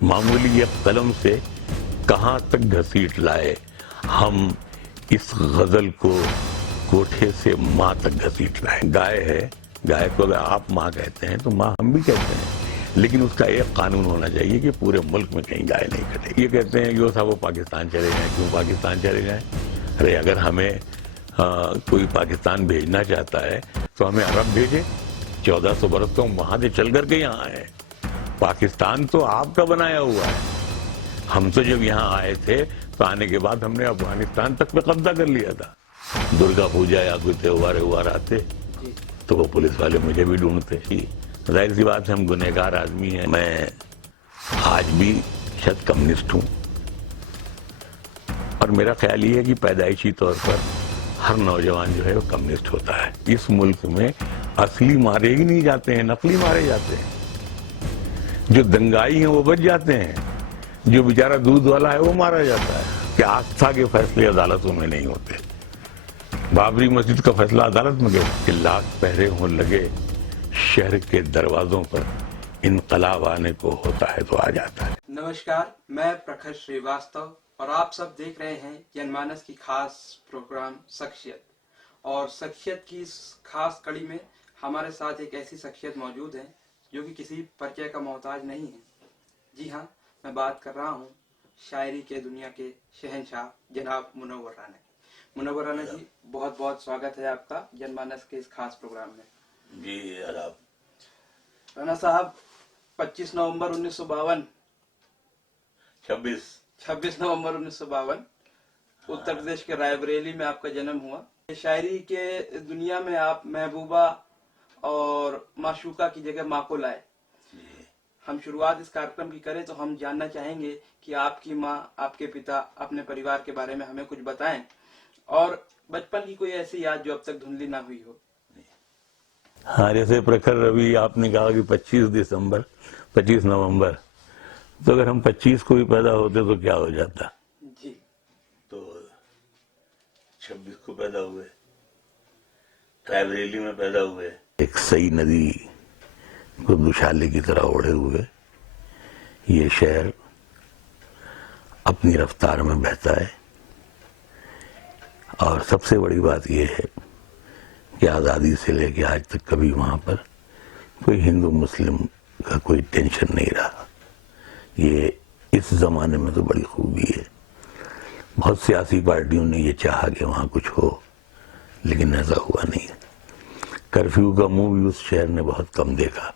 मामूली एक कलम से कहां तक घसीट लाए हम इस गजल को, कोठे से माँ तक घसीट लाए। गाय है, गाय को अगर आप माँ कहते हैं तो माँ हम भी कहते हैं, लेकिन उसका एक कानून होना चाहिए कि पूरे मुल्क में कहीं गाय नहीं कटेगी। ये कहते हैं कि वो साहब वो पाकिस्तान चले जाएं। क्यों पाकिस्तान चले जाएं? अरे अगर हमें कोई पाकिस्तान भेजना चाहता है तो हमें अरब भेजे। 1400 बरस तो हम वहां से चल करके यहाँ आए। पाकिस्तान तो आपका बनाया हुआ है। हम तो जब यहाँ आए थे तो आने के बाद हमने अफगानिस्तान तक पे कब्जा कर लिया था। दुर्गा पूजा या कोई त्योहार आते तो वो पुलिस वाले मुझे भी ढूंढते। जाहिर सी बात है, हम गुनहगार आदमी हैं। मैं आज भी शायद कम्युनिस्ट हूँ, और मेरा ख्याल ये है कि पैदाइशी तौर पर हर नौजवान जो है वो कम्युनिस्ट होता है। इस मुल्क में असली मारे ही नहीं जाते हैं, नकली मारे जाते हैं। जो दंगाई हैं वो बच जाते हैं, जो बेचारा दूध वाला है वो मारा जाता है। कि आस्था के फैसले अदालतों में नहीं होते। बाबरी मस्जिद का फैसला अदालत में गया कि लाख पहरे होने लगे शहर के दरवाजों पर, इनकलाब आने को होता है तो आ जाता है। नमस्कार, मैं प्रखर श्रीवास्तव और आप सब देख रहे हैं जनमानस की खास प्रोग्राम शख्सियत। और शख्सियत की इस खास कड़ी में हमारे साथ एक ऐसी शख्सियत मौजूद है जो कि किसी परिचय का मोहताज नहीं है। जी हाँ, मैं बात कर रहा हूँ शायरी के दुनिया के शहंशाह जनाब मुनव्वर राना की। मुनव्वर राना जी, बहुत बहुत स्वागत है आपका जनमानस के इस खास प्रोग्राम में। जी आदाब। राना साहब, 25 नवंबर 1952 26 नवंबर 1952 उत्तर प्रदेश के रायबरेली में आपका जन्म हुआ। शायरी के दुनिया में आप महबूबा और माशूका की जगह माँ को लाए। हम शुरुआत इस कार्यक्रम की करें तो हम जानना चाहेंगे कि आपकी माँ, आपके पिता, अपने परिवार के बारे में हमें कुछ बताएं, और बचपन की कोई ऐसी याद जो अब तक धुंधली ना हुई हो। हाँ, जैसे प्रखर रवि आपने कहा कि 25 नवंबर, तो अगर हम 25 को भी पैदा होते तो क्या हो जाता? जी, तो 26 को पैदा हुए, रायबरेली में पैदा हुए, एक सई नदी को दुशाले की तरह ओढ़े हुए ये शहर अपनी रफ्तार में बहता है। और सबसे बड़ी बात यह है कि आज़ादी से लेके आज तक कभी वहाँ पर कोई हिंदू मुस्लिम का कोई टेंशन नहीं रहा। ये इस ज़माने में तो बड़ी खूबी है। बहुत सियासी पार्टियों ने ये चाहा कि वहाँ कुछ हो, लेकिन ऐसा हुआ नहीं। कर्फ्यू का मुंह भी उस शहर ने बहुत कम देखा,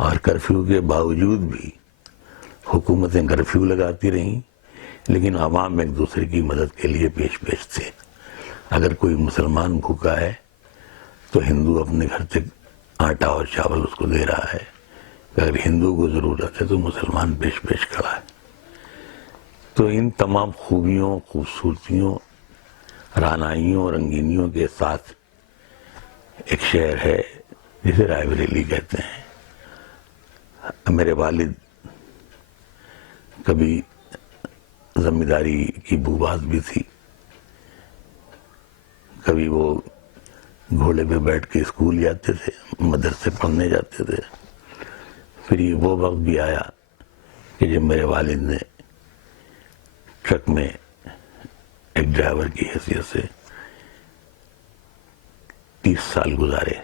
और कर्फ्यू के बावजूद भी हुकूमतें कर्फ्यू लगाती रहीं, लेकिन आवाम एक दूसरे की मदद के लिए पेश थे। अगर कोई मुसलमान भूखा है तो हिंदू अपने घर से आटा और चावल उसको दे रहा है। अगर हिंदू को जरूरत है तो मुसलमान पेश खड़ा है। तो इन तमाम खूबियों, खूबसूरतियों, रानाइयों, रंगीनियों के साथ एक शहर है जिसे रायबरेली कहते हैं। मेरे वालिद कभी जमींदारी की भूबाज भी थी। कभी वो घोड़े पे बैठ के स्कूल जाते थे, मदरसे पढ़ने जाते थे। फिर ये वो वक्त भी आया कि जब मेरे वालिद ने ट्रक में एक ड्राइवर की हैसियत से 30 साल गुजारे।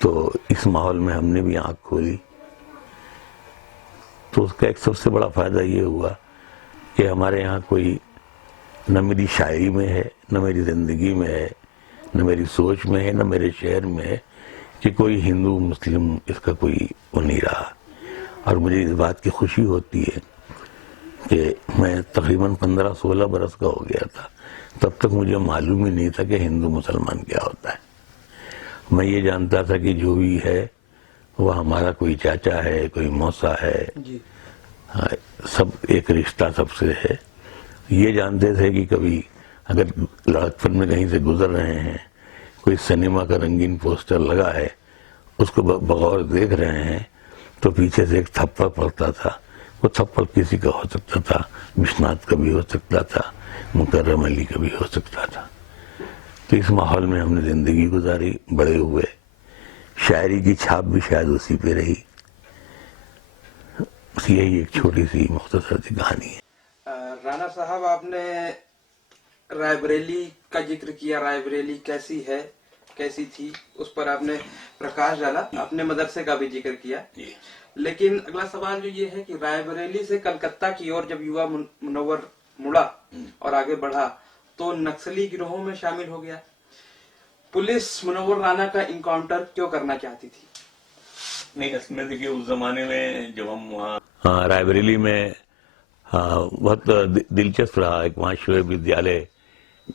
तो इस माहौल में हमने भी आंख खोली। तो उसका एक सबसे बड़ा फायदा ये हुआ कि हमारे यहाँ कोई न मेरी शायरी में है, न मेरी जिंदगी में है, न मेरी सोच में है, न मेरे शहर में है कि कोई हिंदू मुस्लिम इसका कोई वो नहीं रहा। और मुझे इस बात की खुशी होती है कि मैं तकरीबन 15-16 बरस का हो गया था, तब तक मुझे मालूम ही नहीं था कि हिंदू मुसलमान क्या होता है। मैं ये जानता था कि जो भी है वह हमारा कोई चाचा है, कोई मौसा है जी। हाँ, सब एक रिश्ता सबसे है। ये जानते थे कि कभी अगर लड़कपन में कहीं से गुजर रहे हैं, कोई सिनेमा का रंगीन पोस्टर लगा है, उसको बगौर देख रहे हैं, तो पीछे से एक थप्पड़ पड़ता था। वो थप्पड़ किसी का हो सकता था, विश्वनाथ का भी हो सकता था, मुकर्रम अली का भी हो सकता था। तो इस माहौल में हमने जिंदगी गुजारी, बड़े हुए। शायरी की छाप भी शायद उसी पे रही। बस यही एक छोटी सी मुख्तसर सी कहानी है। राणा साहब, आपने रायबरेली का जिक्र किया। रायबरेली कैसी है, कैसी थी, उस पर आपने प्रकाश डाला। आपने मदरसे का भी जिक्र किया। लेकिन अगला सवाल जो ये है कि रायबरेली से कलकत्ता की ओर जब युवा मुनव्वर मुड़ा और आगे बढ़ा तो नक्सली गिरोहों में शामिल हो गया। पुलिस मुनव्वर राणा का इनकाउंटर क्यों करना चाहती थी? नहीं, इसमें देखिए उस जमाने में जब हम वहाँ रायबरेली में बहुत दिलचस्प रहा। एक वहाँ शोएब विद्यालय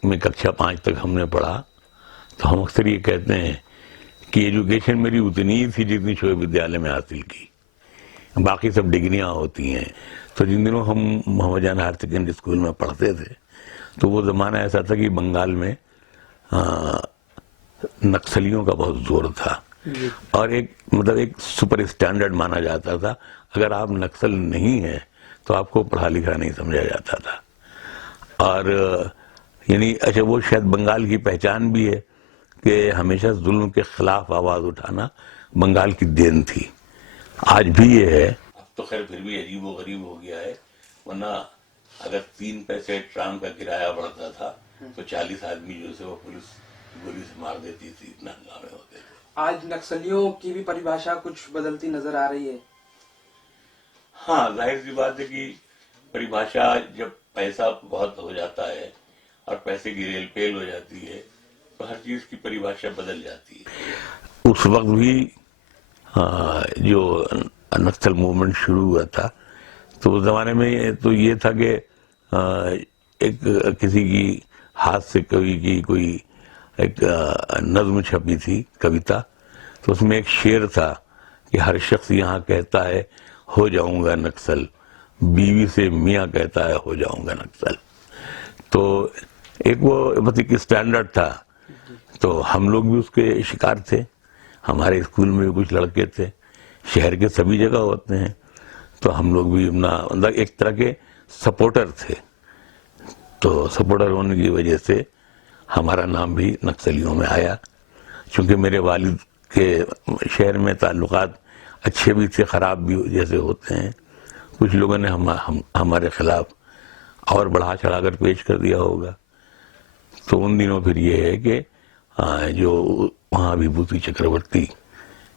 में कक्षा 5 तक हमने पढ़ा। तो हम अक्सर ये कहते हैं कि एजुकेशन मेरी उतनी ही थी जितनी शोएब विद्यालय में हासिल की, बाकी सब डिग्रियां होती हैं। तो जिन दिनों हम मोहम्मद जान हायर सेकेंडरी स्कूल में पढ़ते थे तो वो ज़माना ऐसा था कि बंगाल में नक्सलियों का बहुत जोर था और एक सुपर स्टैंडर्ड माना जाता था। अगर आप नक्सल नहीं हैं तो आपको पढ़ा लिखा नहीं समझा जाता था। और यानी अच्छा, वो शायद बंगाल की पहचान भी है कि हमेशा जुल्म के खिलाफ आवाज उठाना बंगाल की देन थी। आज भी ये है। अब तो खैर फिर भी अजीब व गरीब हो गया है, वरना अगर 3 पैसे ट्राम का किराया बढ़ता था तो 40 आदमी जो से वो पुलिस गोली से मार देती थी, इतना हंगामे होते थे। आज नक्सलियों की भी परिभाषा कुछ बदलती नजर आ रही है। हाँ, जाहिर सी बात है कि परिभाषा जब पैसा बहुत हो जाता है और पैसे की रेल पेल हो जाती है तो हर चीज की परिभाषा बदल जाती है। उस वक्त भी जो नक्सल मूवमेंट शुरू हुआ था तो उस जमाने में तो ये था कि एक किसी की हाथ से कवि की कोई एक नज्म छपी थी, कविता। तो उसमें एक शेर था कि हर शख्स यहाँ कहता है हो जाऊंगा नक्सल, बीवी से मियाँ कहता है हो जाऊंगा नक्सल। तो एक वो बस एक स्टैंडर्ड था। तो हम लोग भी उसके शिकार थे। हमारे स्कूल में भी कुछ लड़के थे, शहर के सभी जगह होते हैं। तो हम लोग भी अपना एक तरह के सपोर्टर थे। तो सपोर्टर होने की वजह से हमारा नाम भी नक्सलियों में आया। क्योंकि मेरे वालिद के शहर में ताल्लुकात अच्छे भी थे, ख़राब भी जैसे होते हैं। कुछ लोगों ने हमारे खिलाफ और बढ़ा चढ़ाकर पेश कर दिया होगा। तो उन दिनों फिर ये है कि जो वहाँ विभूति चक्रवर्ती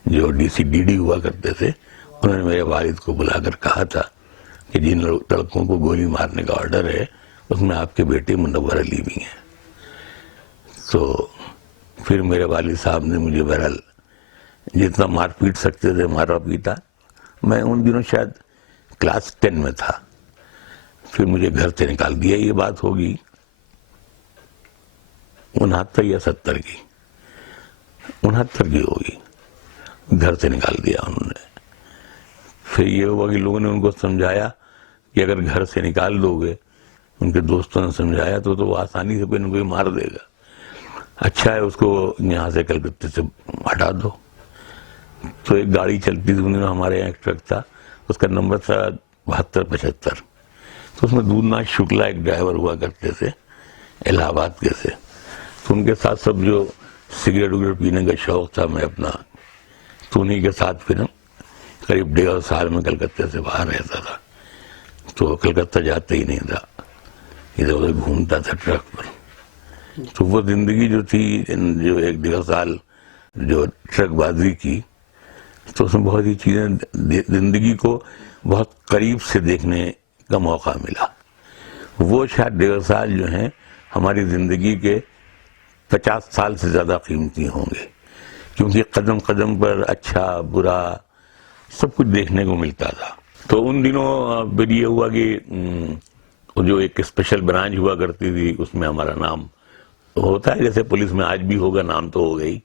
जो DCDD हुआ करते थे, उन्होंने मेरे वालिद को बुलाकर कहा था कि जिन लड़कों को गोली मारने का ऑर्डर है उसमें आपके बेटे मुनव्वर अली भी हैं। तो फिर मेरे वालिद साहब ने मुझे बहरहाल जितना मार पीट सकते थे मारा पीटा। मैं उन दिनों शायद क्लास 10 में था। फिर मुझे घर से निकाल दिया। ये बात होगी 69 या 70 की, 69 की होगी। घर से निकाल दिया उन्होंने। फिर ये हुआ कि लोगों ने उनको समझाया कि अगर घर से निकाल दोगे, उनके दोस्तों ने समझाया तो वो आसानी से कोई न कोई मार देगा। अच्छा है उसको यहाँ से कलकत्ते से हटा दो। तो एक गाड़ी चलती थी उन्होंने, हमारे यहाँ एक ट्रक था, उसका नंबर था 7275। तो उसमें दूधनाथ शुक्ला एक ड्राइवर हुआ करते थे, इलाहाबाद के से। तो उनके साथ सब जो सिगरेट वगैरह पीने का शौक था मैं अपना, तो उन्हीं के साथ फिर करीब 1.5 साल में कलकत्ते से बाहर रहता था। तो कलकत्ता जाते ही नहीं था, इधर उधर घूमता था ट्रक पर। तो वो जिंदगी जो थी, जो 1.5 साल जो ट्रकबाजी की, तो उसमें बहुत ही चीज़ें, जिंदगी को बहुत करीब से देखने का मौका मिला। वो शायद 1.5 साल जो हैं हमारी ज़िंदगी के 50 साल से ज़्यादा कीमती होंगे, क्योंकि कदम कदम पर अच्छा बुरा सब कुछ देखने को मिलता था। तो उन दिनों फिर ये हुआ कि जो एक स्पेशल ब्रांच हुआ करती थी उसमें हमारा नाम होता है, जैसे पुलिस में आज भी होगा, नाम तो हो गई।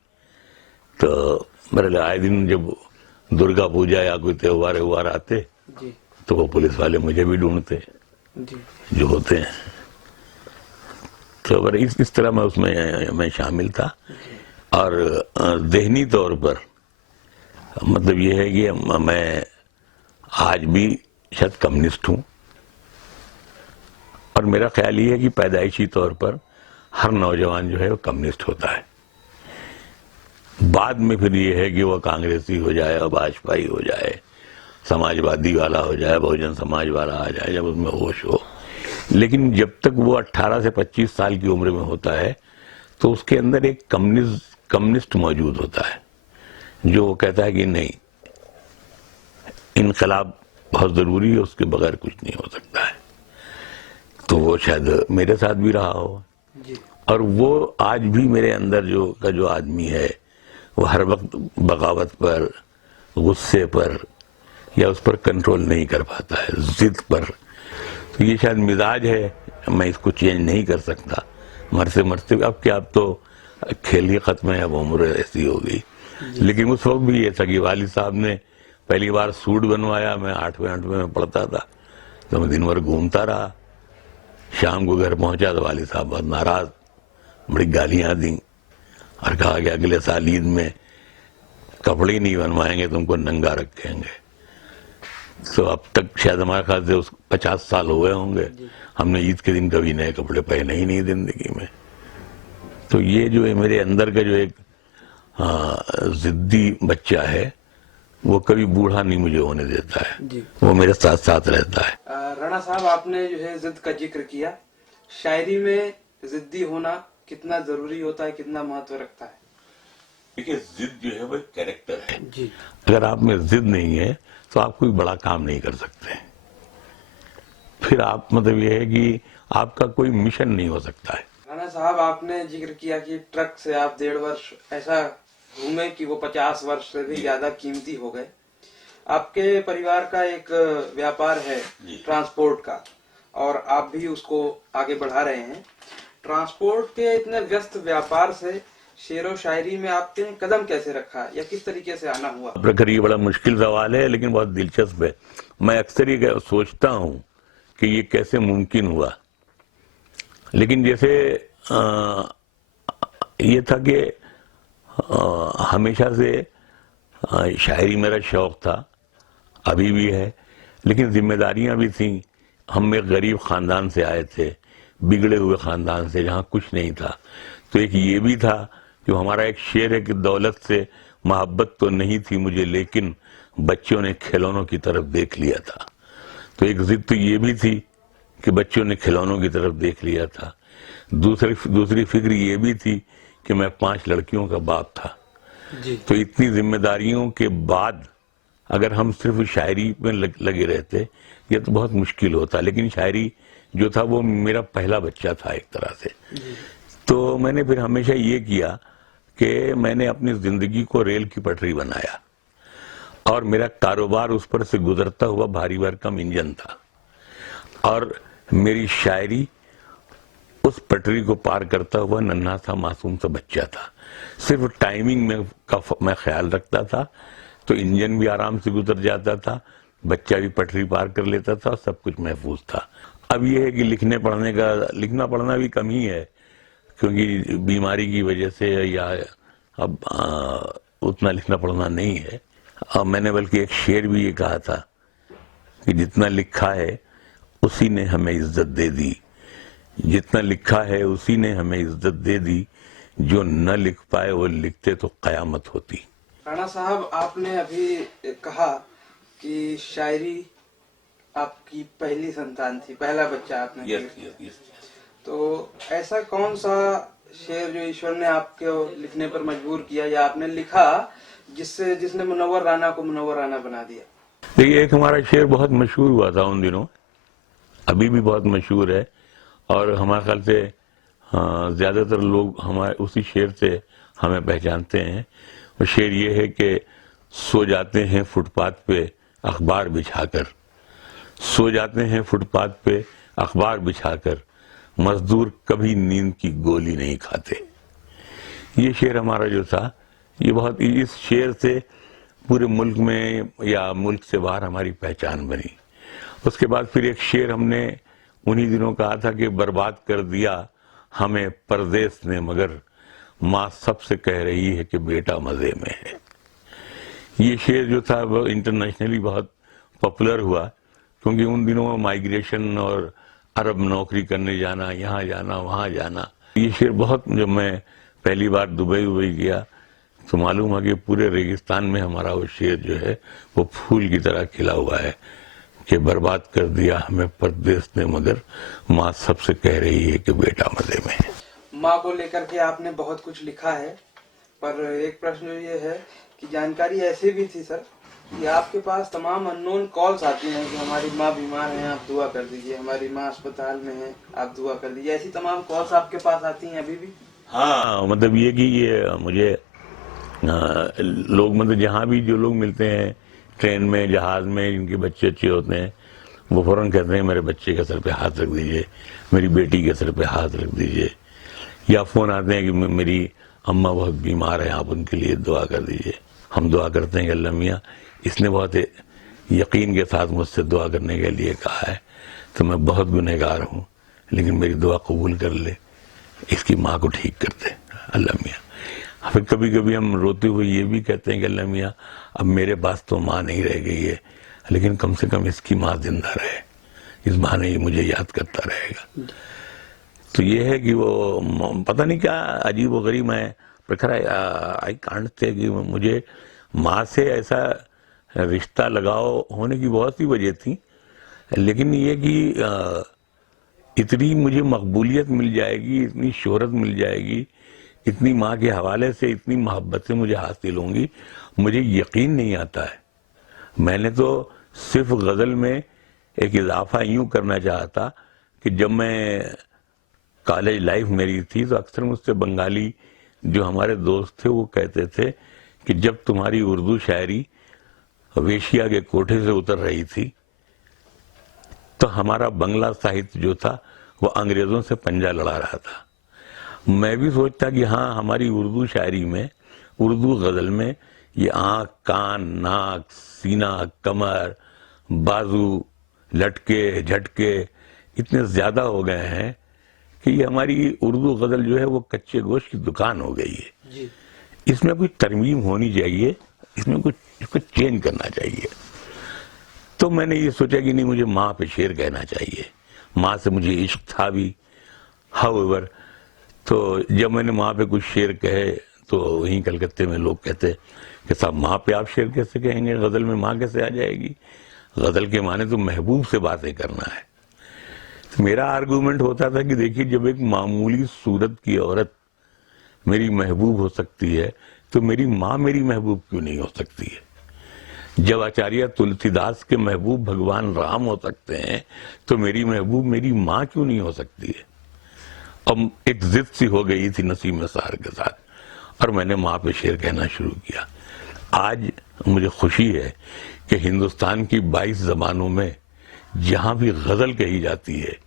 तो मेरे आए दिन जब दुर्गा पूजा या कोई त्योहार आते जी, तो वो पुलिस वाले मुझे भी ढूंढते जी, जो होते हैं। तो इस तरह मैं उसमें मैं शामिल था। और ज़हनी तौर पर मतलब ये है कि मैं आज भी शायद कम्युनिस्ट हूँ। और मेरा ख्याल ये है कि पैदाइशी तौर पर हर नौजवान जो है वो कम्युनिस्ट होता है। बाद में फिर ये है कि वो कांग्रेसी हो जाए और भाजपाई हो जाए समाजवादी वाला हो जाए, बहुजन समाज वाला आ जाए, जब उसमें होश हो। लेकिन जब तक वो 18 से 25 साल की उम्र में होता है तो उसके अंदर एक कम्युनिस्ट मौजूद होता है, जो वो कहता है कि नहीं, इनकलाब बहुत जरूरी है, उसके बगैर कुछ नहीं हो सकता है। तो वो शायद मेरे साथ भी रहा हो जी। और वो आज भी मेरे अंदर जो आदमी है, वो हर वक्त बगावत पर, गुस्से पर या उस पर कंट्रोल नहीं कर पाता है, जिद पर। तो ये शायद मिजाज है, मैं इसको चेंज नहीं कर सकता। मरते मरते अब क्या, अब तो खेल ही खत्म है, अब उम्र ऐसी हो गई। लेकिन उस वक्त भी ये था कि वालिद साहब ने पहली बार सूट बनवाया, मैं 8वें में पढ़ता था, तो मैं दिन भर घूमता रहा। शाम को घर पहुंचा तो वालिद साहब बहुत नाराज, बड़ी गालियां दी और कहा कि अगले साल ईद में कपड़े ही नहीं बनवाएंगे, तुमको नंगा रखेंगे। तो अब तक शायद हमारे ख्याल से 50 साल हो गए होंगे, हमने ईद के दिन कभी नए कपड़े पहने ही नहीं जिंदगी में। तो ये जो है मेरे अंदर का जो एक जिद्दी बच्चा है, वो कभी बूढ़ा नहीं मुझे होने देता है जी। वो मेरे साथ साथ रहता है। राणा साहब, आपने जो है जिद का जिक्र किया, शायरी में जिद्दी होना कितना जरूरी होता है, कितना महत्व रखता है? देखिए, जिद जो है वो एक कैरेक्टर है जी। अगर आप में जिद नहीं है तो आप कोई बड़ा काम नहीं कर सकते। फिर आप मतलब ये है कि आपका कोई मिशन नहीं हो सकता है। राणा साहब, आपने जिक्र किया कि ट्रक से आप 1.5 वर्ष ऐसा घूमे कि वो 50 वर्ष से भी ज्यादा कीमती हो गए। आपके परिवार का एक व्यापार है ट्रांसपोर्ट का, और आप भी उसको आगे बढ़ा रहे हैं। ट्रांसपोर्ट के इतने व्यस्त व्यापार से शेरो शायरी में आपने कदम कैसे रखा, या किस तरीके से आना हुआ? प्रखर, ये बड़ा मुश्किल सवाल है, लेकिन बहुत दिलचस्प है। मैं अक्सर ये सोचता हूँ कि ये कैसे मुमकिन हुआ। लेकिन जैसे ये था कि हमेशा से शायरी मेरा शौक था, अभी भी है, लेकिन जिम्मेदारियां भी थीं। हम एक गरीब खानदान से आए थे, बिगड़े हुए खानदान से, जहाँ कुछ नहीं था। तो एक ये भी था, जो हमारा एक शेर है कि दौलत से मोहब्बत तो नहीं थी मुझे, लेकिन बच्चों ने खिलौनों की तरफ देख लिया था। तो एक जिद तो ये भी थी कि बच्चों ने खिलौनों की तरफ देख लिया था। दूसरी फिक्र ये भी थी कि मैं 5 लड़कियों का बाप था। जी। तो इतनी जिम्मेदारियों के बाद अगर हम सिर्फ शायरी में लगे रहते, ये तो बहुत मुश्किल होता। लेकिन शायरी जो था वो मेरा पहला बच्चा था एक तरह से। तो मैंने फिर हमेशा ये किया कि मैंने अपनी जिंदगी को रेल की पटरी बनाया, और मेरा कारोबार उस पर से गुजरता हुआ भारी भरकम इंजन था, और मेरी शायरी उस पटरी को पार करता हुआ नन्हा सा मासूम सा बच्चा था। सिर्फ टाइमिंग में का मैं ख्याल रखता था, तो इंजन भी आराम से गुजर जाता था, बच्चा भी पटरी पार कर लेता था, सब कुछ महफूज था। अब यह है कि लिखना पढ़ना भी कम ही है, क्योंकि बीमारी की वजह से, या अब उतना लिखना पढ़ना नहीं है। अब मैंने बल्कि एक शेर भी ये कहा था कि जितना लिखा है उसी ने हमें इज्जत दे दी, जितना लिखा है उसी ने हमें इज्जत दे दी, जो न लिख पाए वो लिखते तो कयामत होती। राणा साहब, आपने अभी कहा कि शायरी आपकी पहली संतान थी, पहला बच्चा आपने किया। तो ऐसा कौन सा शेर जो ईश्वर ने आपको लिखने पर मजबूर किया, या आपने लिखा जिसने मुनव्वर राना को मुनव्वर राना बना दिया? देखिए, एक हमारा शेर बहुत मशहूर हुआ था उन दिनों, अभी भी बहुत मशहूर है, और हमारे ख्याल से ज्यादातर लोग हमारे उसी शेर से हमें पहचानते हैं। वो शेर ये है कि सो जाते हैं फुटपाथ पे अखबार बिछाकर, सो जाते हैं फुटपाथ पे अखबार बिछाकर, मजदूर कभी नींद की गोली नहीं खाते। ये शेर हमारा जो था, ये बहुत, इस शेर से पूरे मुल्क में या मुल्क से बाहर हमारी पहचान बनी। उसके बाद फिर एक शेर हमने उन्हीं दिनों कहा था कि बर्बाद कर दिया हमें परदेस ने, मगर माँ सबसे कह रही है कि बेटा मजे में है। ये शेर जो था वो इंटरनेशनली बहुत पॉपुलर हुआ, क्योंकि उन दिनों माइग्रेशन और अरब नौकरी करने जाना, यहाँ जाना वहाँ जाना। ये शेर बहुत, जब मैं पहली बार दुबई गया तो मालूम है कि पूरे रेगिस्तान में हमारा वो शेर जो है वो फूल की तरह खिला हुआ है कि बर्बाद कर दिया हमें परदेश ने, मगर माँ सबसे कह रही है कि बेटा मजे में है। माँ को लेकर के आपने बहुत कुछ लिखा है, पर एक प्रश्न ये है कि जानकारी ऐसी भी थी सर कि आपके पास तमाम अननोन कॉल्स आती हैं कि हमारी माँ बीमार है, आप दुआ कर दीजिए, हमारी माँ अस्पताल में है, आप दुआ कर दीजिए। ऐसी तमाम कॉल्स आपके पास आती हैं अभी भी? हाँ, मतलब ये कि ये मुझे लोग, मतलब जहाँ भी जो लोग मिलते हैं ट्रेन में, जहाज में, जिनके बच्चे अच्छे होते हैं, वो फौरन कहते हैं मेरे बच्चे के सर पे हाथ रख दीजिए, मेरी बेटी के सर पे हाथ रख दीजिए। या फ़ोन आते हैं कि मेरी अम्मा बहुत बीमार है, आप उनके लिए दुआ कर दीजिए। हम दुआ करते हैं कि अल्लाह मियाँ, इसने बहुत यकीन के साथ मुझसे दुआ करने के लिए कहा है, तो मैं बहुत गुनहगार हूँ, लेकिन मेरी दुआ कबूल कर ले, इसकी माँ को ठीक कर दे अल्लाह मियाँ। फिर कभी कभी हम रोते हुए ये भी कहते हैं कि अल्लाह मियाँ, अब मेरे पास तो माँ नहीं रह गई है, लेकिन कम से कम इसकी माँ जिंदा रहे, इस बहाने ये मुझे याद करता रहेगा। तो ये है कि वो पता नहीं क्या अजीब व गरीब है, प्रखर आई कांट थे कि मुझे माँ से ऐसा रिश्ता लगाव होने की बहुत सी वजह थी, लेकिन ये कि इतनी मुझे मकबूलियत मिल जाएगी, इतनी शोहरत मिल जाएगी, इतनी माँ के हवाले से इतनी मोहब्बतें मुझे हासिल होंगी, मुझे यकीन नहीं आता है। मैंने तो सिर्फ गज़ल में एक इजाफा यूं करना चाहा था कि जब मैं कॉलेज लाइफ मेरी थी तो अक्सर मुझसे बंगाली जो हमारे दोस्त थे वो कहते थे कि जब तुम्हारी उर्दू शायरी वेश्या के कोठे से उतर रही थी तो हमारा बंगला साहित्य जो था वो अंग्रेजों से पंजा लड़ा रहा था। मैं भी सोचता कि हाँ, हमारी उर्दू शायरी में, उर्दू गज़ल में ये आँख, कान, नाक, सीना, कमर, बाजू, लटके झटके इतने ज़्यादा हो गए हैं कि ये हमारी उर्दू गज़ल जो है वो कच्चे गोश्त की दुकान हो गई है जी। इसमें कुछ तरमीम होनी चाहिए, इसमें कुछ चेंज करना चाहिए। तो मैंने ये सोचा कि नहीं, मुझे माँ पे शेर कहना चाहिए। माँ से मुझे इश्क था भी। हाउएवर, तो जब मैंने माँ पे कुछ शेर कहे तो वहीं कलकत्ते में लोग कहते कि साहब माँ पे आप शेर कैसे कहेंगे, गज़ल में माँ कैसे आ जाएगी? गज़ल के माने तो महबूब से बातें करना है। तो मेरा आर्गूमेंट होता था कि देखिए, जब एक मामूली सूरत की औरत मेरी महबूब हो सकती है तो मेरी माँ मेरी महबूब क्यों नहीं हो सकती है? जब आचार्य तुलसीदास के महबूब भगवान राम हो सकते हैं तो मेरी महबूब मेरी माँ क्यों नहीं हो सकती है? अब एक जिद सी हो गई थी नसीम निसार के साथ और मैंने माँ पे शेर कहना शुरू किया। आज मुझे खुशी है कि हिंदुस्तान की 22 ज़बानों में जहाँ भी गज़ल कही जाती है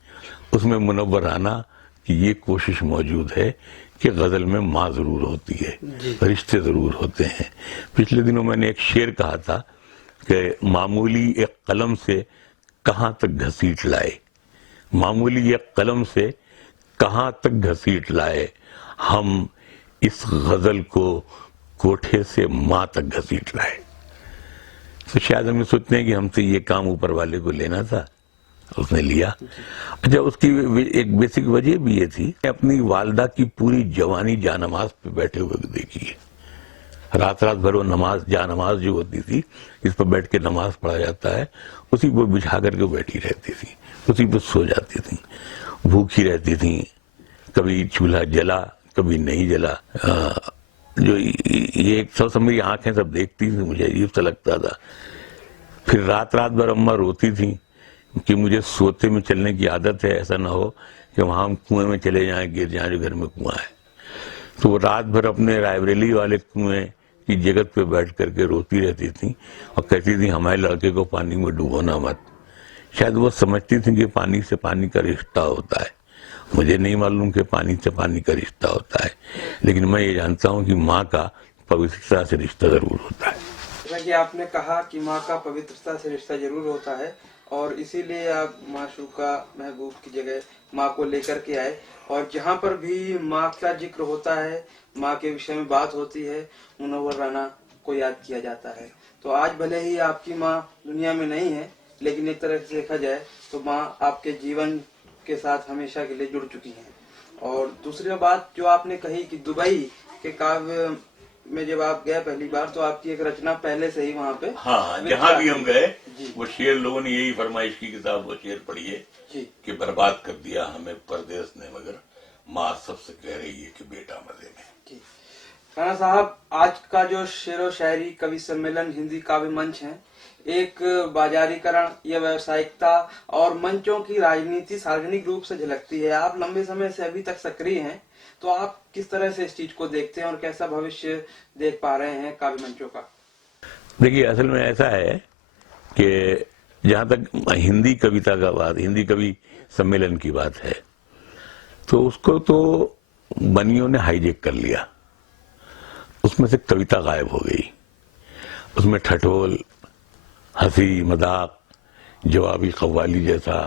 उसमें मुनव्वराना कि ये कोशिश मौजूद है कि गज़ल में माँ ज़रूर होती है, रिश्ते ज़रूर होते हैं। पिछले दिनों मैंने एक शेर कहा था कि मामूली एक कलम से कहाँ तक घसीट लाए, मामूली एक कलम से कहाँ तक घसीट लाए, हम इस गज़ल को कोठे से माँ तक घसीट लाए। तो शायद हम सोचते हैं कि हमसे ये काम ऊपर वाले को लेना था, उसने लिया। अच्छा, उसकी एक बेसिक वजह भी ये थी, अपनी वालदा की पूरी जवानी जानमाज पे बैठे हुए देखिए, रात रात भर वो नमाज, जानमाज जो होती थी, इस पर बैठ के नमाज पढ़ा जाता है, उसी पर बिछा करके बैठी रहती थी, उसी पर सो जाती थी, भूखी रहती थी, कभी चूल्हा जला कभी नहीं जला। जो ये सब मेरी आंखें सब देखती थी, मुझे अजीब सा लगता था। फिर रात रात भर अम्मा रोती थी कि मुझे सोते में चलने की आदत है, ऐसा ना हो कि वहाँ हम कुएं में चले जाएं, गिर जाएं जो घर में कुआं है। तो वो रात भर अपने रायबरेली वाले कुएं की जगत पे बैठ करके रोती रहती थी और कहती थी हमारे लड़के को पानी में डुबोना मत। शायद वो समझती थी कि पानी से पानी का रिश्ता होता है, मुझे नहीं मालूम कि पानी से पानी का रिश्ता होता है, लेकिन मैं ये जानता हूँ कि माँ का पवित्रता से रिश्ता जरूर होता है। जैसा कि आपने कहा कि माँ का पवित्रता से रिश्ता जरूर होता है और इसीलिए आप माशूका महबूब की जगह माँ को लेकर के आए, और जहाँ पर भी माँ का जिक्र होता है, माँ के विषय में बात होती है, मुनव्वर राना को याद किया जाता है। तो आज भले ही आपकी माँ दुनिया में नहीं है, लेकिन एक तरह से देखा जाए तो माँ आपके जीवन के साथ हमेशा के लिए जुड़ चुकी हैं। और दूसरी बात जो आपने कही कि दुबई के काव्य में जब आप गए पहली बार तो आपकी एक रचना पहले से ही वहाँ पे हाँ, जहाँ भी हम गए जी। वो शेर, लोगों ने यही फरमाइश की किताब वो शेर पढ़िए जी कि बर्बाद कर दिया हमें परदेश ने, मगर माँ सबसे कह रही है कि बेटा मजे में। जी। राणा साहब, आज का जो शेरो शायरी कवि सम्मेलन हिंदी काव्य मंच है, एक बाजारीकरण या व्यावसायिकता और मंचों की राजनीति सार्वजनिक रूप से झलकती है। आप लंबे समय से अभी तक सक्रिय हैं, तो आप किस तरह से इस चीज को देखते हैं और कैसा भविष्य देख पा रहे हैं काव्य मंचों का? देखिए, असल में ऐसा है कि जहां तक हिंदी कविता का बात, हिंदी कवि सम्मेलन की बात है, तो उसको तो बनियों ने हाईजेक कर लिया। उसमें से कविता गायब हो गई। उसमें ठठोल, हंसी मजाक, जवाबी कव्वाली जैसा,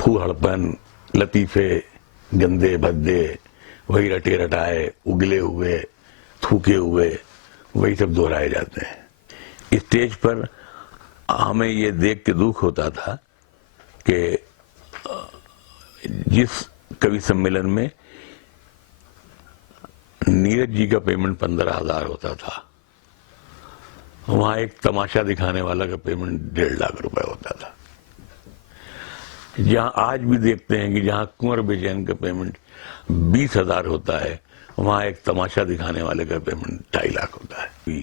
फूहड़पन, लतीफे, गंदे भद्दे, वही रटे रटाए, उगले हुए, थूके हुए, वही सब दोहराए जाते हैं। स्टेज पर हमें ये देख के दुख होता था कि जिस कवि सम्मेलन में नीरज जी का पेमेंट 15,000 होता था, वहां एक तमाशा दिखाने वाला का पेमेंट 1.5 लाख रुपए होता था। जहां आज भी देखते हैं कि जहां कुंवर बेचैन का पेमेंट 20,000 होता है, वहां एक तमाशा दिखाने वाले का पेमेंट 2.5 लाख होता है।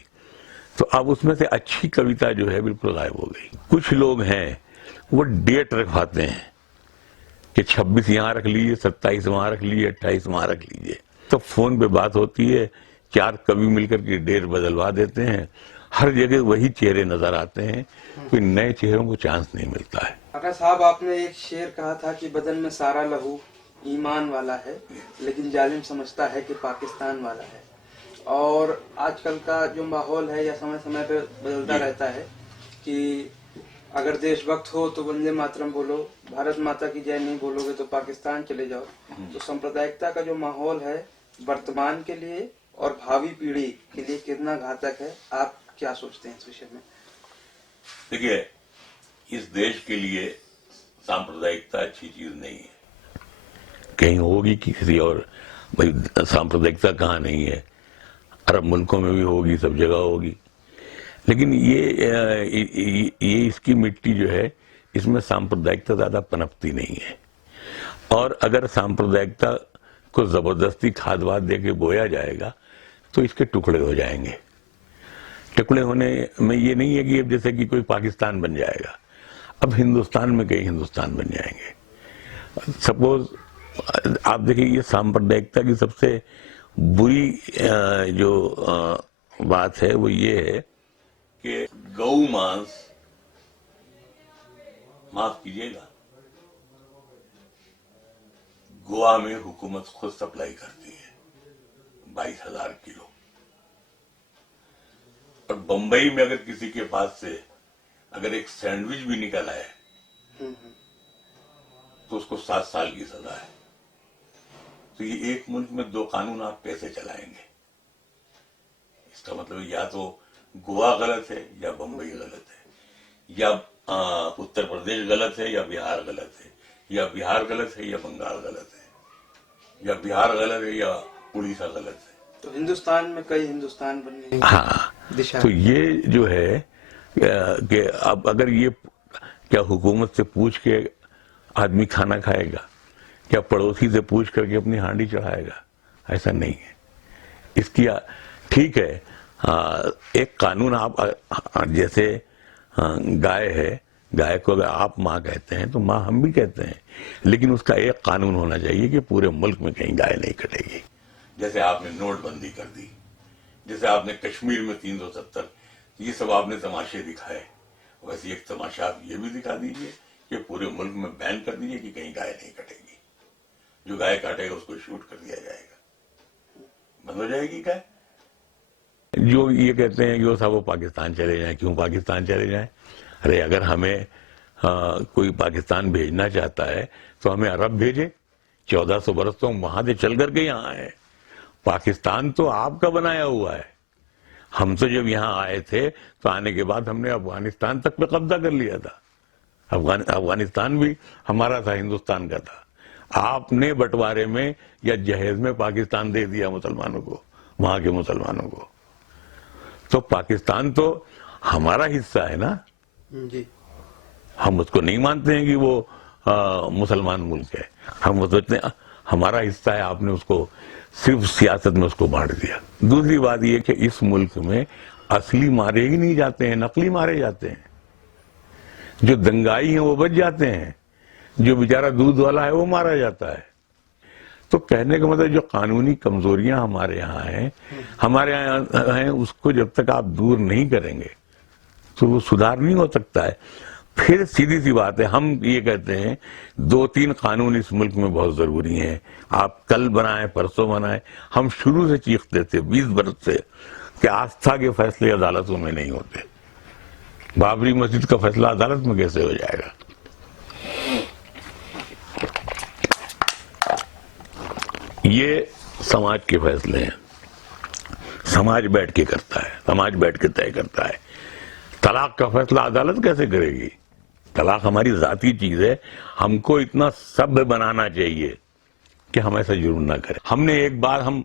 तो अब उसमें से अच्छी कविता जो है बिल्कुल गायब हो गई। कुछ लोग हैं वो डेट रखवाते हैं कि 26 यहाँ रख लीजिए, 27 वहां रख लीजिए, 28 वहां रख लीजिए। तो फोन पे बात होती है, 4 कवि मिलकर के डेट बदलवा देते हैं। हर जगह वही चेहरे नजर आते हैं, कोई नए चेहरों को चांस नहीं मिलता है। काका साहब, आपने एक शेर कहा था कि बदन में सारा लहू ईमान वाला है, लेकिन जालिम समझता है कि पाकिस्तान वाला है। और आजकल का जो माहौल है या समय समय पे बदलता रहता है कि अगर देशभक्त हो तो वंदे मातरम बोलो, भारत माता की जय नहीं बोलोगे तो पाकिस्तान चले जाओ। तो सांप्रदायिकता का जो माहौल है वर्तमान के लिए और भावी पीढ़ी के लिए कितना घातक है, आप क्या सोचते हैं इस विषय में? देखिए, इस देश के लिए सांप्रदायिकता अच्छी चीज नहीं है। कहीं होगी कि किसी और, भाई सांप्रदायिकता कहाँ नहीं है? अरब मुल्कों में भी होगी, सब जगह होगी। लेकिन ये इसकी मिट्टी जो है, इसमें सांप्रदायिकता ज्यादा पनपती नहीं है। और अगर सांप्रदायिकता को जबरदस्ती खाद वाद दे के बोया जाएगा तो इसके टुकड़े हो जाएंगे। टुकड़े होने में ये नहीं है कि अब जैसे कि कोई पाकिस्तान बन जाएगा, अब हिंदुस्तान में कई हिंदुस्तान बन जाएंगे। सपोज आप देखिए, ये सांप्रदायिकता की सबसे बुरी जो बात है वो ये है कि गौ मांस, माफ कीजिएगा, गोवा में हुकूमत खुद सप्लाई करती है 22,000 किलो। और बंबई में अगर किसी के पास से अगर एक सैंडविच भी निकल आए तो उसको 7 साल की सजा है। तो ये एक मुल्क में 2 कानून आप कैसे चलाएंगे? इसका मतलब या तो गोवा गलत है या बंबई गलत है, या उत्तर प्रदेश गलत है या बिहार गलत है, या बिहार गलत है या बंगाल गलत है, या बिहार गलत है या उड़ीसा गलत है। तो हिंदुस्तान में कई हिंदुस्तान बनने की हाँ, तो ये जो है कि अब अगर ये क्या हुकूमत से पूछ के आदमी खाना खाएगा? क्या पड़ोसी से पूछ करके अपनी हांडी चढ़ाएगा? ऐसा नहीं है। इसकी ठीक है, एक कानून आप जैसे गाय है, गाय को अगर आप माँ कहते हैं तो माँ हम भी कहते हैं, लेकिन उसका एक कानून होना चाहिए कि पूरे मुल्क में कहीं गाय नहीं कटेगी। जैसे आपने नोटबंदी कर दी, जैसे आपने कश्मीर में 370, ये सब आपने तमाशे दिखाए, वैसे एक तमाशा आप ये भी दिखा दीजिए कि पूरे मुल्क में बैन कर दीजिए कि कहीं गाय नहीं कटेगी। जो गाय काटेगा उसको शूट कर दिया जाएगा, बंद हो जाएगी गाय। जो ये कहते हैं कि वो सब वो पाकिस्तान चले जाएं, क्यों पाकिस्तान चले जाएं? अरे अगर हमें कोई पाकिस्तान भेजना चाहता है तो हमें अरब भेजे। 1400 बरस तो हम वहां से चल करके यहाँ आए। पाकिस्तान तो आपका बनाया हुआ है। हम तो जब यहाँ आए थे तो आने के बाद हमने अफगानिस्तान तक पे कब्जा कर लिया था। अफगानिस्तान भी हमारा था, हिंदुस्तान का था। आपने बंटवारे में या जहेज में पाकिस्तान दे दिया मुसलमानों को, वहां के मुसलमानों को। तो पाकिस्तान तो हमारा हिस्सा है ना, जी। हम उसको नहीं मानते हैं कि वो मुसलमान मुल्क है। हम वो सोचते हैं हमारा हिस्सा है, आपने उसको सिर्फ सियासत में उसको बांट दिया। दूसरी बात यह कि इस मुल्क में असली मारे ही नहीं जाते हैं, नकली मारे जाते हैं। जो दंगाई हैं वो बच जाते हैं, जो बेचारा दूध वाला है वो मारा जाता है। तो कहने का मतलब जो कानूनी कमजोरियां हमारे यहाँ हैं, हमारे यहाँ हैं, उसको जब तक आप दूर नहीं करेंगे तो वो सुधार नहीं हो सकता है। फिर सीधी सी बात है, हम ये कहते हैं 2-3 कानून इस मुल्क में बहुत जरूरी हैं। आप कल बनाएं, परसों बनाएं। हम शुरू से चीखते थे 20 बरस से कि आस्था के फैसले अदालतों में नहीं होते। बाबरी मस्जिद का फैसला अदालत में कैसे हो जाएगा? ये समाज के फैसले हैं, समाज बैठ के करता है, समाज बैठ के तय करता है। तलाक का फैसला अदालत कैसे करेगी? तलाक हमारी जाती चीज है। हमको इतना सभ्य बनाना चाहिए कि हम ऐसा जुर्म ना करें। हमने एक बार, हम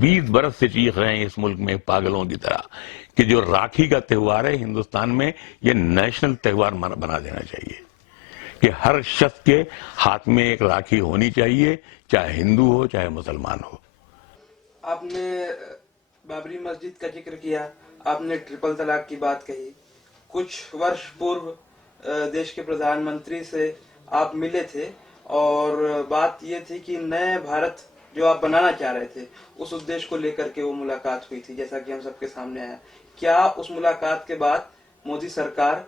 20 बरस से चीख रहे हैं इस मुल्क में पागलों की तरह कि जो राखी का त्योहार है हिंदुस्तान में, ये नेशनल त्योहार बना देना चाहिए कि हर शख्स के हाथ में एक राखी होनी चाहिए, चाहे हिंदू हो चाहे मुसलमान हो। आपने बाबरी मस्जिद का जिक्र किया, आपने ट्रिपल तलाक की बात कही। कुछ वर्ष पूर्व देश के प्रधानमंत्री से आप मिले थे और बात ये थी कि नए भारत जो आप बनाना चाह रहे थे, उस उद्देश्य को लेकर के वो मुलाकात हुई थी, जैसा कि हम सबके सामने आया। क्या उस मुलाकात के बाद मोदी सरकार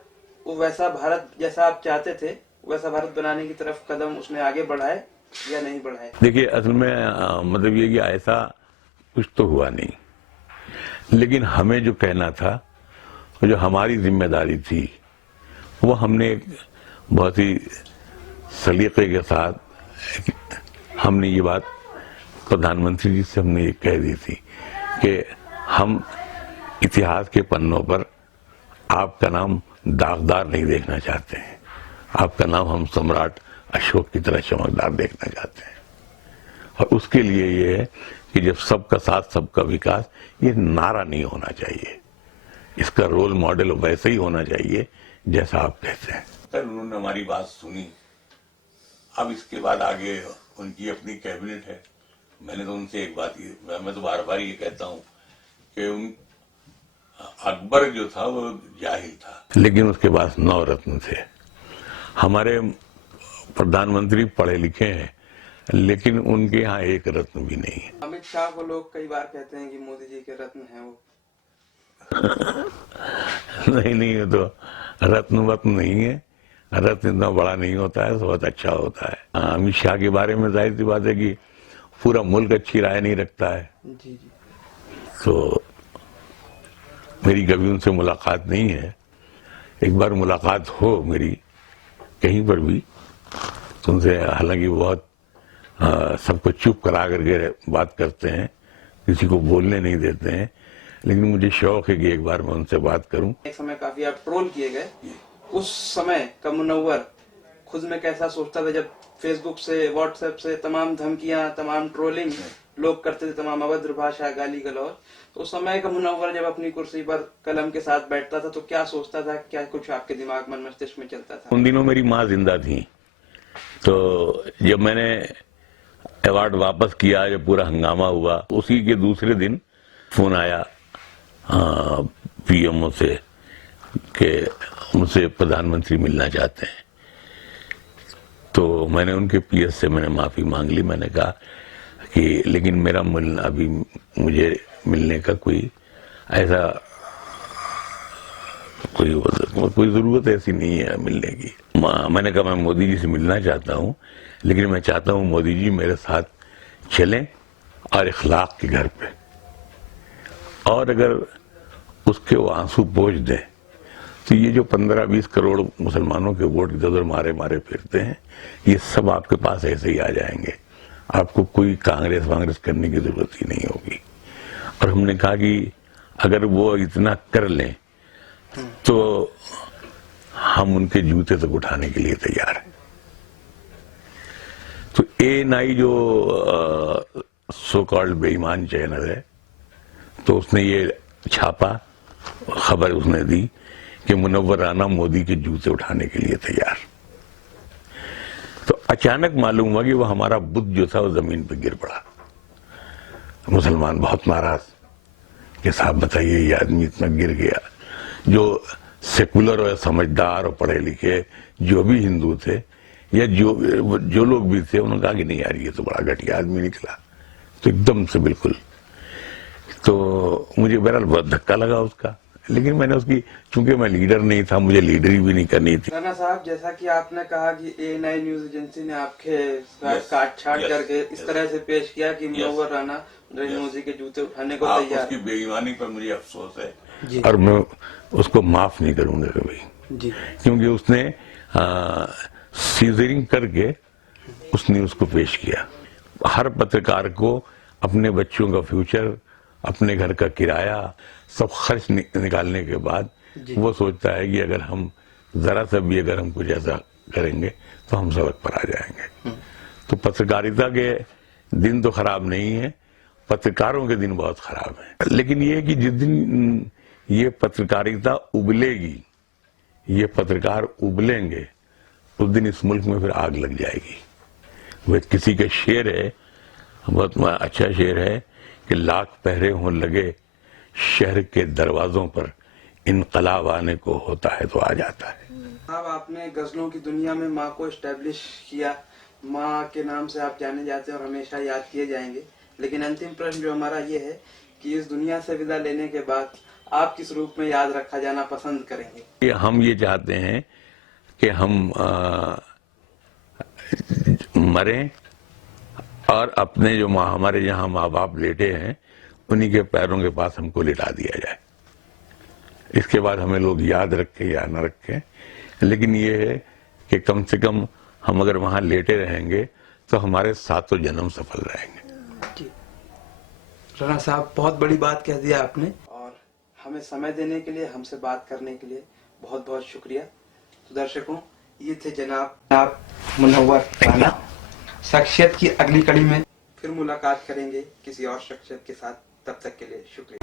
वो वैसा भारत जैसा आप चाहते थे, वैसा भारत बनाने की तरफ कदम उसने आगे बढ़ाए या नहीं बढ़ाए? देखिए, असल में मतलब ये कि ऐसा कुछ तो हुआ नहीं, लेकिन हमें जो कहना था, जो हमारी जिम्मेदारी थी, वो हमने एक बहुत ही सलीके के साथ हमने ये बात प्रधानमंत्री जी से हमने ये कह दी थी कि हम इतिहास के पन्नों पर आपका नाम दागदार नहीं देखना चाहते हैं। आपका नाम हम सम्राट अशोक की तरह चमकदार देखना चाहते हैं। और उसके लिए ये है कि जब सबका साथ सबका विकास, ये नारा नहीं होना चाहिए। इसका रोल मॉडल वैसे ही होना चाहिए जैसा आप कहते हैं। सर, उन्होंने हमारी बात सुनी। अब इसके बाद आगे उनकी अपनी कैबिनेट है। मैंने तो उनसे एक बात की, मैं तो बार बार ये कहता हूँ कि अकबर जो था वो जाहिल था, लेकिन उसके पास 9 रत्न थे। हमारे प्रधानमंत्री पढ़े लिखे हैं, लेकिन उनके यहाँ एक रत्न भी नहीं है। अमित शाह को लोग कई बार कहते हैं कि मोदी जी के रत्न हैं वो। नहीं, ये तो रत्न वत्न नहीं है। रत्न इतना बड़ा नहीं होता है, बहुत अच्छा होता है। अमित शाह के बारे में जाहिर सी बात है कि पूरा मुल्क अच्छी राय नहीं रखता है। जी जी। तो मेरी कभी उनसे मुलाकात नहीं है। एक बार मुलाकात हो मेरी कहीं पर भी तो उनसे, हालांकि बहुत सबको चुप करा करके बात करते हैं, किसी को बोलने नहीं देते हैं, लेकिन मुझे शौक है कि एक बार मैं उनसे बात करूं। एक समय काफी आप ट्रोल किए गए। उस समय का मुनव्वर खुद में कैसा सोचता था जब फेसबुक से, व्हाट्सएप से तमाम धमकियां, तमाम ट्रोलिंग लोग करते थे, तमाम अभद्र भाषा, गाली गलौज? तो उस समय का मुनव्वर जब अपनी कुर्सी पर कलम के साथ बैठता था तो क्या सोचता था, क्या कुछ आपके दिमाग मन मस्तिष्क में चलता था? उन दिनों मेरी माँ जिंदा थी, तो जब मैंने अवार्ड वापस किया, जब पूरा हंगामा हुआ, उसी के दूसरे दिन फोन आया पीएमओ से कि मुझसे प्रधानमंत्री मिलना चाहते हैं। तो मैंने उनके पीएस से मैंने माफी मांग ली। मैंने कहा कि लेकिन मेरा मिलना, अभी मुझे मिलने का कोई ऐसा कोई जरूरत ऐसी नहीं है मिलने की। मैंने कहा मैं मोदी जी से मिलना चाहता हूं, लेकिन मैं चाहता हूं मोदी जी मेरे साथ चलें और इखलाक के घर पे, और अगर उसके वो आंसू पोंछ दें तो ये जो 15-20 करोड़ मुसलमानों के वोट इधर उधर मारे मारे फिरते हैं, ये सब आपके पास ऐसे ही आ जाएंगे। आपको कोई कांग्रेस वांग्रेस करने की जरूरत ही नहीं होगी। और हमने कहा कि अगर वो इतना कर लें तो हम उनके जूते तक उठाने के लिए तैयार हैं। तो ANI जो सो कॉल्ड बेईमान चैनल है, तो उसने ये छापा, खबर उसने दी कि मुनव्वर राना मोदी के जूते उठाने के लिए तैयार। तो अचानक मालूम हुआ कि वो हमारा बुद्ध जो था वो जमीन पर गिर पड़ा। मुसलमान बहुत नाराज कि साहब बताइए ये आदमी इतना गिर गया। जो सेकुलर और समझदार और पढ़े लिखे जो भी हिंदू थे या जो लोग भी थे, उन्होंने कहा कि नहीं यार ये तो बड़ा घटिया आदमी निकला। तो एकदम से बिल्कुल, तो मुझे बहरहाल बहुत धक्का लगा उसका, लेकिन मैंने उसकी, चूंकि मैं लीडर नहीं था, मुझे लीडरी भी नहीं करनी थी। राणा साहब, जैसा कि आपने कहा कि A9 न्यूज एजेंसी ने आपके काट छाट करके इस तरह से पेश किया कि मुनव्वर राना नरेंद्र मोदी के जूते उठाने को तैयार। उसकी बेईमानी पर मुझे अफसोस है जी। और मैं उसको माफ नहीं करूंगा कभी जी। क्योंकि उसने सीजरिंग करके उसने उसको पेश किया। हर पत्रकार को अपने बच्चों का फ्यूचर, अपने घर का किराया, सब खर्च निकालने के बाद वो सोचता है कि अगर हम जरा सा भी अगर हम कुछ ऐसा करेंगे तो हम सड़क पर आ जाएंगे। तो पत्रकारिता के दिन तो खराब नहीं है, पत्रकारों के दिन बहुत खराब है। लेकिन ये कि जिस दिन ये पत्रकारिता उबलेगी, ये पत्रकार उबलेंगे, उस दिन इस मुल्क में फिर आग लग जाएगी। वह किसी के शेर है, बहुत अच्छा शेर है कि लाख पहरे हों लगे शहर के दरवाजों पर, इनकलाब आने को होता है तो आ जाता है। साहब, आपने गजलों की दुनिया में माँ को एस्टेब्लिश किया, माँ के नाम से आप जाने जाते हैं और हमेशा याद किए जाएंगे। लेकिन अंतिम प्रश्न जो हमारा ये है कि इस दुनिया से विदा लेने के बाद आप किस रूप में याद रखा जाना पसंद करेंगे? हम ये चाहते हैं कि हम मरें और अपने जो हमारे यहाँ माँ बाप लेटे हैं उन्हीं के पैरों के पास हमको लिटा दिया जाए। इसके बाद हमें लोग याद रखें या न रखें, लेकिन ये है कि कम से कम हम अगर वहां लेटे रहेंगे तो हमारे सातों जन्म सफल रहेंगे। राणा साहब, बहुत बड़ी बात कह दिया आपने और हमें समय देने के लिए, हमसे बात करने के लिए बहुत बहुत शुक्रिया। तो दर्शकों, ये थे जनाब मुनव्वर राना। शख्सियत की अगली कड़ी में फिर मुलाकात करेंगे किसी और शख्सियत के साथ। तब तक के लिए शुक्रिया।